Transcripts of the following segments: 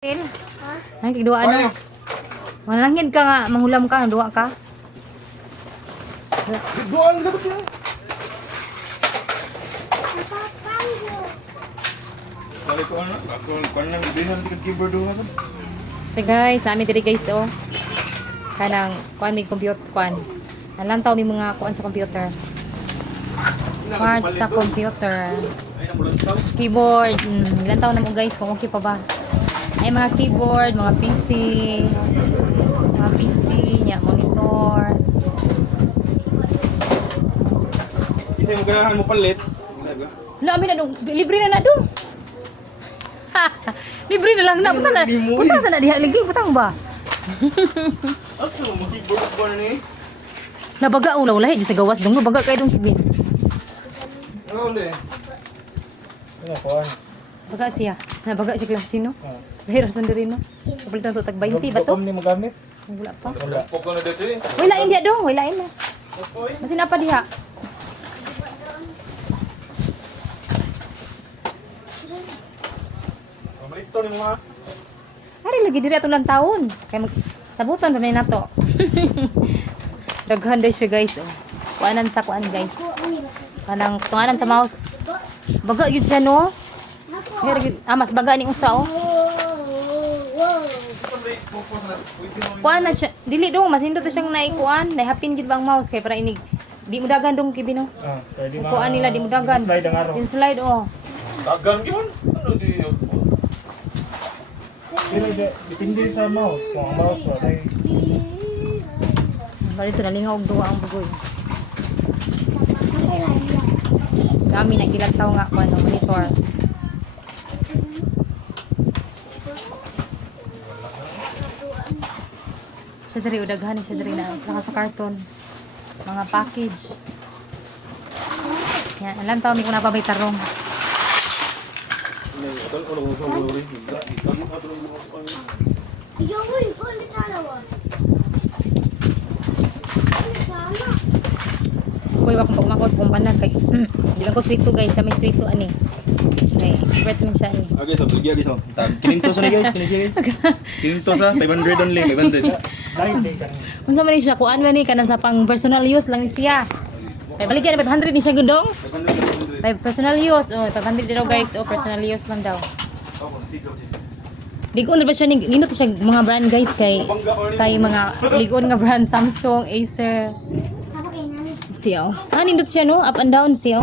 Ay, kidua ano? Manangin ka nga, manghulam ka, dua ka. Doon ka ba? Kali ko ano? Ako nang bihan di keyboard do ka. So guys, sa amin diri guys oh. Kanang kuan may computer kuan. Nalantaw mi mga kuan sa computer. Parts sa computer. Keyboard, ilan taon na mo guys kung okay pa ba? Ay mga keyboard, mga PC, nya monitor. Kinsa mo ganahan mo palit? Wala amin na dong, libre na dong. Libre na lang na. Putang sa na diha lagi, putang ba? Asa mo keyboard ko na ni? Nabaga ulaw lahi sa gawas dong, nabaga kay dong kibin. Ano le? Ano kuan? Baga siya. Nabaga siya klase no. Lahir sa diri no. Kapalitan to tag 20 ba to? Ni mo gamit? Wala pa. Wala ko na dito eh. Wala india dong, wala ina. Masin apa diha? Malito ni mo ha. Ari lagi diri atong lang taon. Kay mag sabuton pa may nato. Daghan day siya guys. Oh. Kuanan sa kuan guys. Kanang tunganan sa mouse. Baga yun siya no. Mas baga ni usa oh. Kuan na siya. Dili dong masindot siyang naikuan, naihapin gid bang mouse kay para inig. Di mo dagan dong kibi no. Pwede Kuan nila di mo dagan. Slide ang araw. Yung slide oh. Dagan gyud. Ano di depende sa mouse. Kung ang mouse mo ay Bali to nalingaw og duwa ang bugoy. Kami nagilantaw nga kuan no monitor. Siya diri udaghan siya diri na naka sa karton. Mga package. Yan, alam taw mi ko napabay tarong. Kuy wa kung pagmakos kung banag kay di lang ko sweeto guys, siya may sweeto ani. Okay, expert man siya ni. Okay, so bigyan guys. Kininto sa ni guys, kininto sa 500 only, 500. Unsa man ni siya kuan man ni kana sa pang personal use lang ni siya. Kay baligyan 500 ni siya gudong. 5 personal use. Oh, 500 daw guys. Oh, personal use lang daw. Ligon ba siya ni nindot siya mga brand guys kay mga ligon nga brand Samsung, Acer. Siya. Nindot siya no, up and down siya.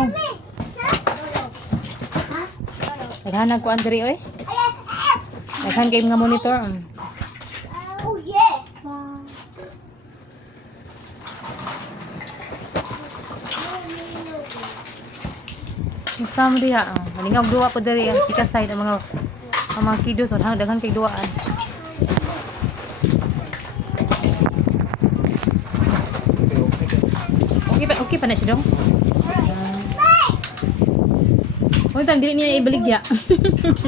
Naghanag ko andri oy. Naghan kay mga monitor. Oh yeah. Gusto mo diha. Malingaw duwa po diri kita side ang mga kidos or daghan kay duwaan. Okay pa na siya dong. Oy tang dili niya ibaligya.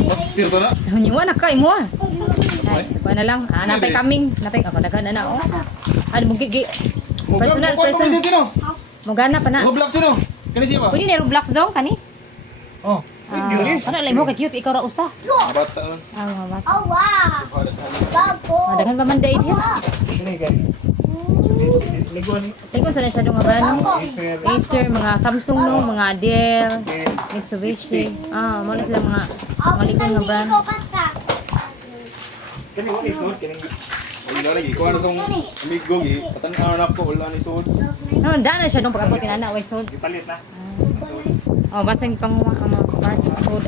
Mas tirto na. Hunyo na kay mo. Ay, pa na lang. Napay kaming, napay ako daghan na oh. Ano mo gigi. Personal. Mo gana pa na. Roblox sino? Kani siya ba? Pwede ni Roblox dong kani. Oh, Ano lang mo kay cute ikaw ra usa. bata. Mga bata. Oh wow. Babo. Daghan pa man day diha. Kani kay. Liguan ni. Tingko sa na siya dong mga brand. Acer. Acer, mga Samsung no, mga Dell, Mitsubishi. Mo na sila mga ligon nga brand. Kani wala isod kani. Wala lagi ko ano song amigo gi. Patan-aw na ko wala ni sud. No, dana siya dong pag-abot tinana way sold. Gipalit na. Oh, basang panguha ang mga parts sold.